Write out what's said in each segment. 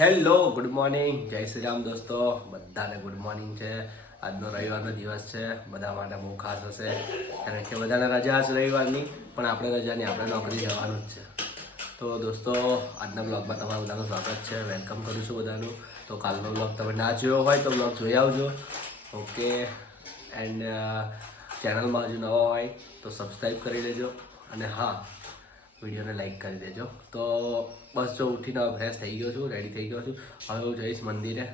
Hello, good morning. જય શ્રી રામ દોસ્તો. બધાને ગુડ મોર્નિંગ છે. આજનો રવિવારનો દિવસ છે. બધા માટે બહુ ખાસ હશે, કારણ કે બધાને રજા છે રવિવારની, પણ આપણે રજાની આપણે નોકરી જવાનું જ છે. તો દોસ્તો, આજના બ્લોગમાં તમારું બધાનું સ્વાગત છે. વેલકમ કરું છું બધાનું. તો કાલનો બ્લોગ તમે ના જોયો હોય તો બ્લોગ જોઈ આવજો. ઓકે? એન્ડ ચેનલમાં હજુ નવા હોય તો સબસ્ક્રાઈબ કરી લેજો. અને હા વિડીયોને લાઈક કરી દેજો. તો બસ જો ઉઠીને હવે ફ્રેશ થઈ ગયો છું રેડી થઈ ગયો છું. હવે હું જઈશ મંદિરે.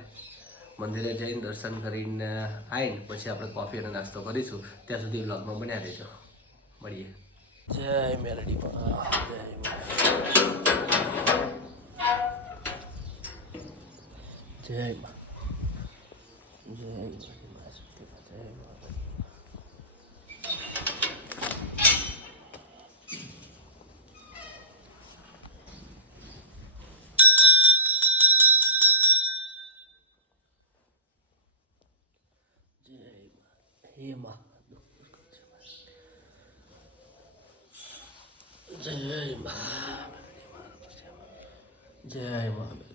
મંદિરે જઈને દર્શન કરીને આવીને પછી આપણે કોફી અને નાસ્તો કરીશું. ત્યાં સુધી બ્લોગમાં બન્યા રહેજો. મળીએ. જય મેલડી જય જય જય હે મા જય મા જય મા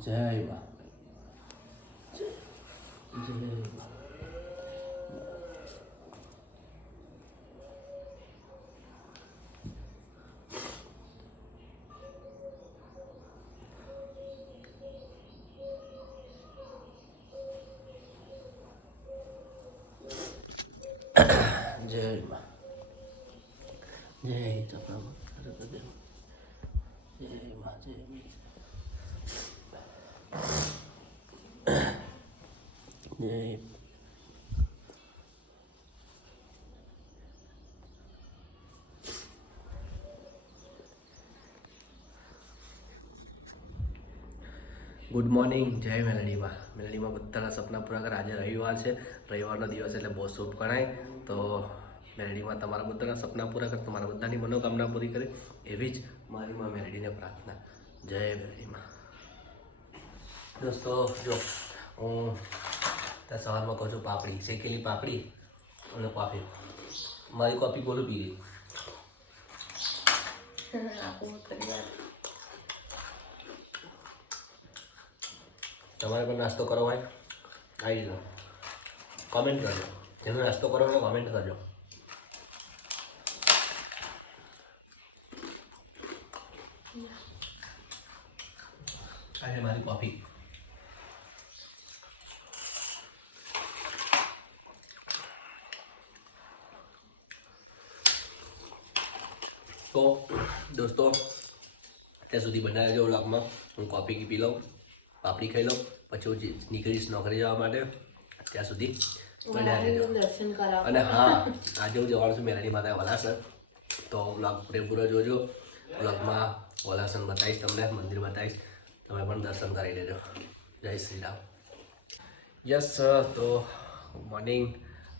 જય મા જય મા જય મા જય ચક્રવર્તી હરકદેવ જય મા જય મી જય ગુડ મોર્નિંગ, જય મેલડીમાં. મેલડીમાં બધાના સપના પૂરા કરે. આજે રવિવાર છે. રવિવારનો દિવસ એટલે બહુ શુભ ગણાય તો મેલડીમાં તમારા બધાના સપના પૂરા કરે. તમારા બધાની મનોકામના પૂરી કરે. એવી જ મારી માં મેલડીને પ્રાર્થના. જય મેલડીમાં. દોસ્તો, જો, હું ત્યાં સવારમાં કહું છું પાપડી, શેકેલી પાપડી, અને કોફી મારી કોફી બોલું પી ગઈ. તમારે પણ નાસ્તો કરો હોય? આવી જાઓ કોમેન્ટ કરજો. જેનો નાસ્તો કરો હોય કોમેન્ટ કરજો. આજે મારી કોફી તો દોસ્તો ત્યાં સુધી બનાવી જો વ્લોગમાં હું કોફી પી લઉં પાપડી ખાઈ લઉં પછી હું નીકળીશ નોકરી જવા માટે ત્યાં સુધી અને હા આજે હું જવાનું છું મેરાની માતા વલાસન તો વ્લોગ પૂરેપૂરો જોજો. વ્લોગમાં વલાસન બતાવીશ તમને મંદિર બતાવીશ. તમે પણ દર્શન કરી લેજો. જય શ્રી રામ. યસ તો મોર્નિંગ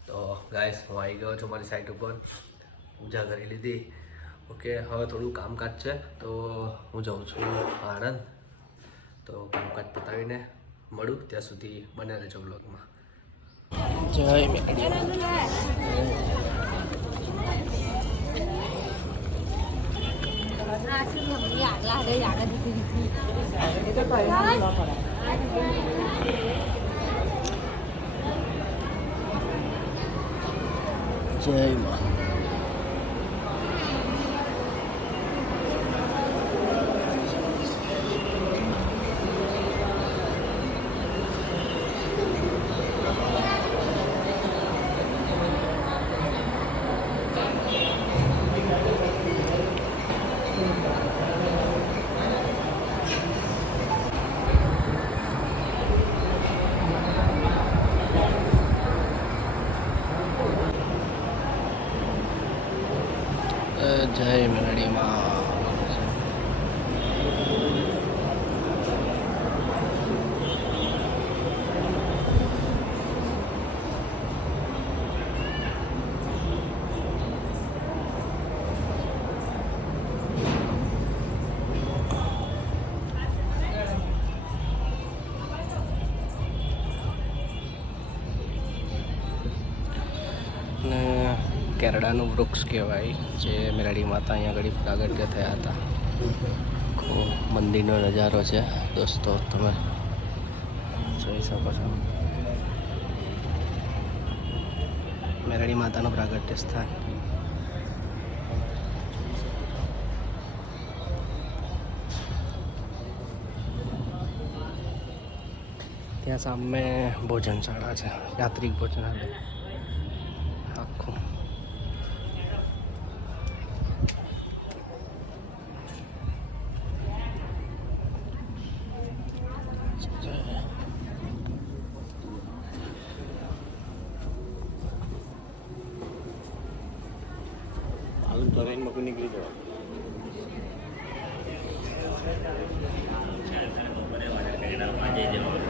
તો ગાઈસ હું આવી ગયો છું મારી સાઈટ ઉપર. પૂજા કરી લીધી. ઓકે હવે થોડું કામકાજ છે તો હું જાઉં છું આણંદ તો કામકાજ પતાવીને મળું ત્યાં સુધી બને રહેજો બ્લોગમાં જય જય મા કેરડાનું વૃક્ષ કહેવાય, જે મેરાડી માતા અહીંયા આગળ પ્રાગટ્ય થયા હતા. ખૂબ મંદિરનો નજારો છે. દોસ્તો, તમે જોઈ શકો છો. મેરાડી માતાનું પ્રાગટ્ય સ્થાન. ત્યાં સામે ભોજનશાળા છે. યાત્રિક ભોજનાલય. આખું હાલ ધરાઈને મકું નીકળી જવા તો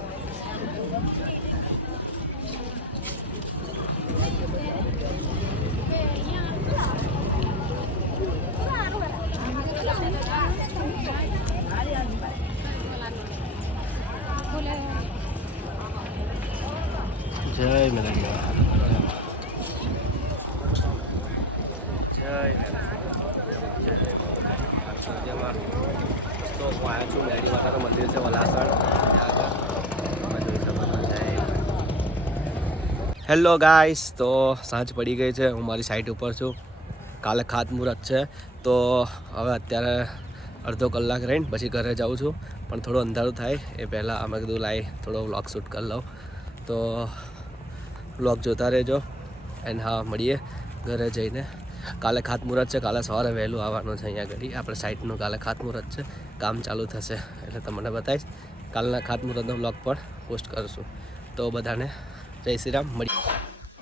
આવ્યો છું. મેળી માતાનું મંદિર છે, વલાસણ. હેલો ગાઈસ તો સાંજ પડી ગઈ છે. હું મારી સાઈટ ઉપર છું. કાલે ખાતમુહૂર્ત છે. તો હવે અત્યારે અડધો કલાક રહીને પછી ઘરે જાઉં છું. પણ થોડું અંધારું થાય એ પહેલાં અમે કીધું, લાઈ, થોડો વ્લોગ શૂટ કરી લઉં. તો વ્લોગ જોતા રહેજો. એન્ડ હા, મળીએ ઘરે જઈને. કાલે ખાતમુહૂર્ત છે. કાલે સવારે વહેલું આવવાનું છે અહીંયા ઘડી આપણે સાઈટનું કાલે ખાતમુહૂર્ત છે. કામ ચાલુ થશે એટલે તમને બતાવીશ. કાલના ખાતમુહૂર્તનો બ્લોગ પણ પોસ્ટ કરશું. તો બધાને જય શ્રી રામ. મળી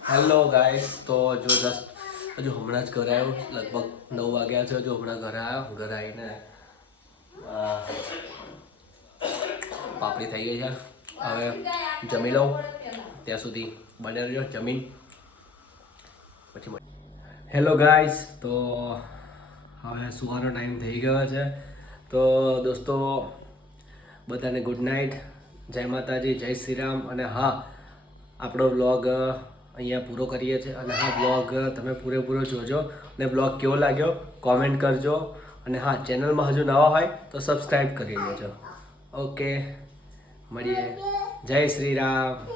હેલો ગાઈસ તો જો જસ્ટ હજુ હમણાં જ ઘરે આવ્યો. લગભગ નવ વાગ્યા છે હજુ હમણાં ઘરે આવ્યો. ઘરે આવીને પાપડી થઈ ગઈ છે. હવે જમી લઉં. ત્યાં સુધી બને રહ્યો જમીન. પછી હેલો ગાઈસ તો હવે સુવાનો ટાઈમ થઈ ગયો છે. તો દોસ્તો, બધાને ગુડ નાઇટ જય માતાજી, જય શ્રી રામ. અને હા, આપણો વ્લોગ અહીંયા પૂરો કરીએ છીએ. અને હા વ્લોગ તમે પૂરેપૂરો જોજો. અને વ્લોગ કેવો લાગ્યો કોમેન્ટ કરજો. અને હા ચેનલમાં હજુ નવા હોય, તો સબસ્ક્રાઈબ કરી લેજો. ઓકે મળીએ. જય શ્રી રામ.